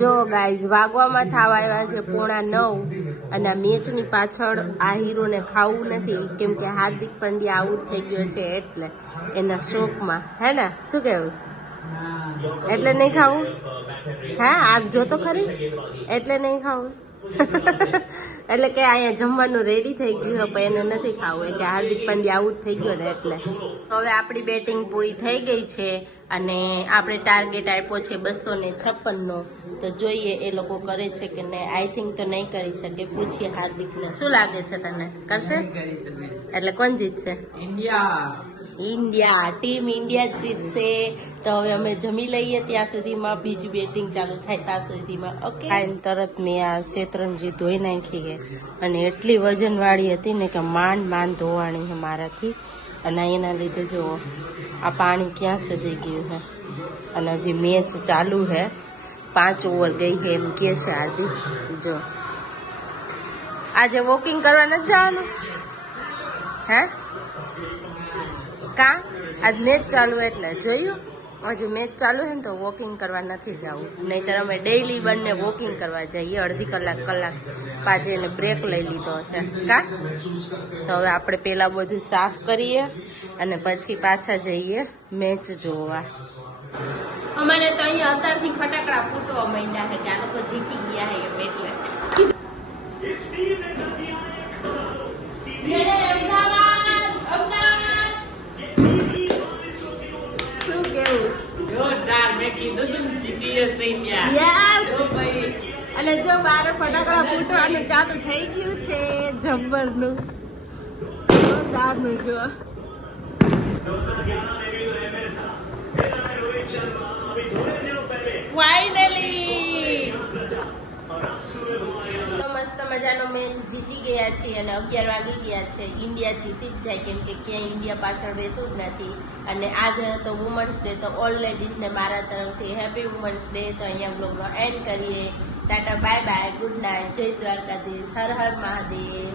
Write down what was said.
જો ગાઈઝ વાગવામાં થવા આવ્યા છે 8:45 અને મેચની પાછળ આ હીરોને ખાવું નથી કેમ કે હાર્દિક પંડ્યા આઉટ થઈ ગયો છે એટલે એના શોકમાં હે ને શું કેવું એટલે નહીં ખાવું હા આપ જો તો ખરી એટલે નહીં ખાવું એટલે કે અહીંયા જમવાનું રેડી થઈ ગયું પણ એને નથી ખાવું એટલે હાર્દિક પંડ્યા આઉટ થઈ ગયો ને એટલે હવે આપણી બેટિંગ પૂરી થઈ ગઈ છે અને આપણે ટાર્ગેટ આપ્યો છે 256 નો તો જોઈએ એ લોકો કરે છે કે નહીં આઈ થિંક તો નહીં કરી શકે પૂછીએ હાર્દિકને શું લાગે છે તને કરશે એટલે કોણ જીતશે ઇન્ડિયા ટીમ ઇન્ડિયા જ જીતશે તો હવે અમે જમી લઈએ ત્યાં સુધીમાં બીજી બેટિંગ ચાલુ થાય ત્યાં સુધીમાં ઓકે તરત મેં આ શેતરંજી ધોઈ નાખી છે અને એટલી વજનવાળી હતી ને કે માંડ ધોવાણી છે મારાથી અને એના લીધે જો આ પાણી ક્યાં સુધી ગયું છે અને હજી મેચ ચાલુ છે 5 ઓવર ગઈ છે એમ કે છે હાર્દિક જો આજે વોકિંગ કરવા નથી જવાનું હે કા આજ મેચ ચાલુ એટલે જોયું હજી મેચ ચાલુ છે ને તો વોકિંગ કરવા નથી જવું નહીંતર અમે ડેઈલી બંને વોકિંગ કરવા જઈએ અડધી કલાક પાછી એને બ્રેક લઈ લીધો છે કા તો હવે આપણે પેલા બધું સાફ કરીએ અને પછી પાછા જઈએ મેચ જોવા અમારે તો અહીંયા અત્યારથી ફટાકડા ફૂટવા માંડ્યા છે કે આ લોકો જીતી ગયા છે એમ એટલે શું કેવું અને જો બારે ફટાકડા ફૂટવાનું ચાલુ થઈ ગયું છે જબ્બરનું જોરદારનું જો ફાઇનલી તો મસ્ત મજાનો મેચ જીતી ગયા છીએ અને 11 વાગી ગયા છે ઇન્ડિયા જીતી જ જાય કેમ કે ક્યાંય ઇન્ડિયા પાછળ રહેતું જ નથી અને આજે હતો વુમન્સ ડે તો ઓલ લેડીઝને મારા તરફથી હેપી વુમન્સ ડે તો અહીંયા બ્લોગનો એન્ડ કરીએ Tata bye bye good night જય દ્વારકાધીશ હર હર મહાદેવ